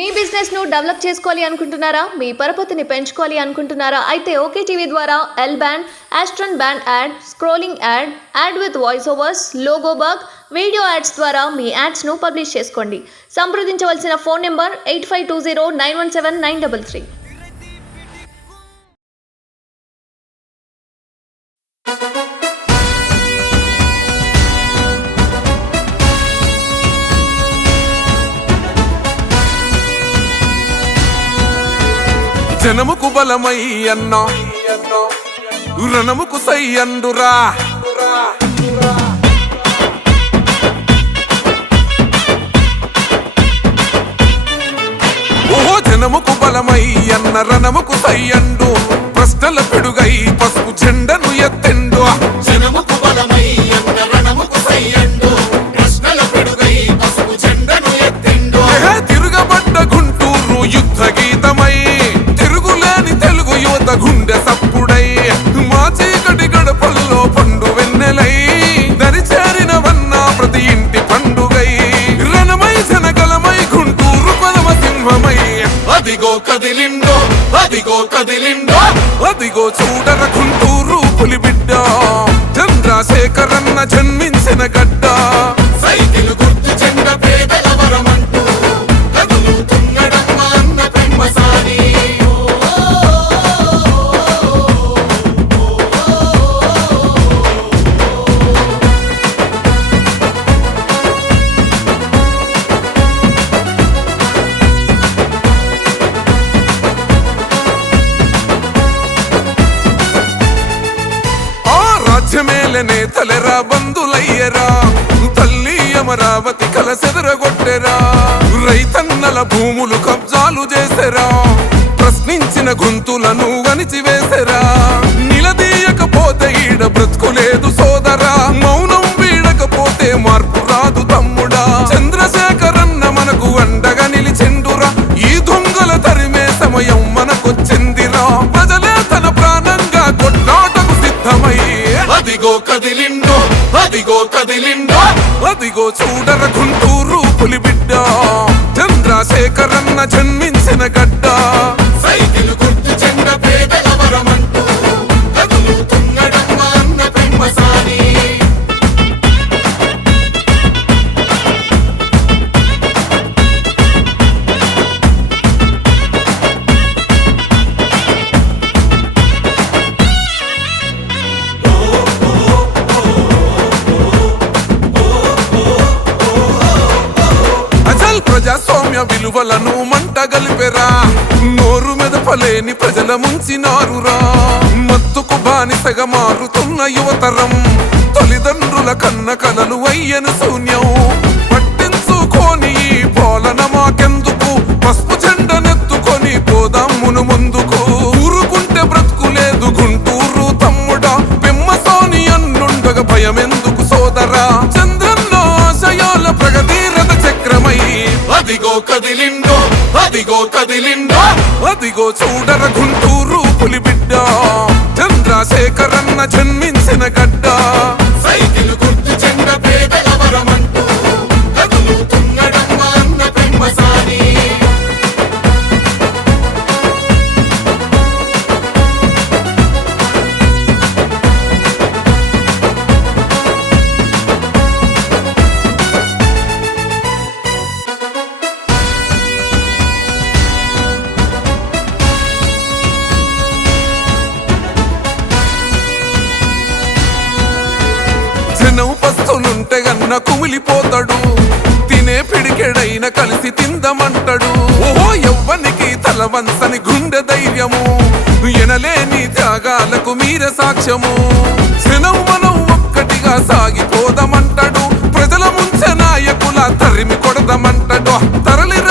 మీ business ను develop చేసుకోవాలి అనుకుంటున్నారా? మీ పరపతిని పెంచుకోవాలి అనుకుంటున్నారా? అయితే ఓకే టీవీ ద్వారా L band, Aston band ad, scrolling ad, ad with voice overs, logo bug, video ads ద్వారా మీ యాడ్స్ ను పబ్లిష్ చేసుకోండి. సంప్రదించవలసిన ఫోన్ నెంబర్ 8520917933. జనముకు బలమై అన్నా రణముకు సై అండురా ఓహో జనముకు బలమై అన్న రణముకు సై అండు ప్రశ్నల పిడుగై పసుపు జెండను ఎత్తెండు జనముకు బలమై అన్న రణముకు సై అండు ప్రశ్నల పిడుగై పసుపు జెండను ఎత్తెండు తిరుగబడ్డ గుంటూరు యుద్ధ గీతమై తెలుగు యువత గుండె సప్పుడై మా చీకటి గడపల్లో పండు వెన్నెలై దరిచేరినవన్న ప్రతి ఇంటి పండుగై రణమై జనగలమై గుంటూరు పదమ సింహమై అదిగో కదిలిండో అదిగో కదిలిండో అదిగో చూడర గుంటూరు పులిబిడ్డ చంద్రశేఖరన్న జన్మించిన గడ్డ సైకిల్ గుర్తు చెండ పేదల వరమంటూ కదులుతున్నడమ్మ అన్న పెమ్మసాని రాజ్యమేలనే తలెరా బంధులయ్యరా తల్లి అమరావతి కలసెదరగొట్టెరా రైతన్నల భూములు కబ్జాలు చేసెరా ప్రశ్నించిన గొంతులను అణిచివేసెరా నిలదీయకపోతే ఈడ బ్రతుకులేదు సోదరా మౌనం వీడకపోతే మార్పు రాదు తమ్ముడా చంద్రశేఖరన్న మనకు అండగా నిలిచెండురా ఈ దొంగల తరిమే సమయం మనకొచ్చిందిరా ప్రజలే తన ప్రాణంగా కొట్లాటకు సిద్ధమై అదిగో కదిలిండో అదిగో కదిలిండో అదిగో చూడర గుంటూరు పులిబిడ్డ చంద్రశేఖరన్న జన్మించిన గడ్డ సైకిల్ గుర్తు చెండ పేదల వరమంటూ కదులుతున్నడమ్మ అన్న పెమ్మసాని ప్రజాస్వామ్య విలువలను మంట గలిపెరా నోరు మెదపలేని ప్రజల ముంచినారురా మత్తుకు బానిసగా మారుతున్న యువతరం తల్లిదండ్రుల కన్న కలలు అయ్యను శూన్యం పట్టించుకోని ఈ పాలన మాకెందుకు పసుపు జెండనెత్తుకొని పోదాం మును ముందుకు ఊరుకుంటే బ్రతుకులేదు గుంటూరు తమ్ముడా పెమ్మసాని అన్నుండగా భయమెందుకు సోదరా చంద్రన్న ఆశయాల ప్రగతి రథ చక్రమై అదిగో కదిలిండో అదిగో కదిలిండో అదిగో చూడర గుంటూరు పులిబిడ్డ చంద్రశేఖరన్న జన్మించిన గడ్డ సైకిల్ గుర్తు చెండ పేదల వరమంటూ కదులుతున్నడమ్మ అన్న పెమ్మసాని జనం పస్తులుంటే గన్న కుమిలిపోతాడు తినే పిడికెడైన కలిసి తిందమంటాడు ఓహో ఎవ్వనికి తల వంచని గుండె ధైర్యము ఎనలేని త్యాగాలకు మీర సాక్ష్యము జనం మనం ఒక్కటిగా సాగిపోదామంటాడు ప్రజల ముంచె నాయకుల తరిమి కొడదామంటాడు తరలిర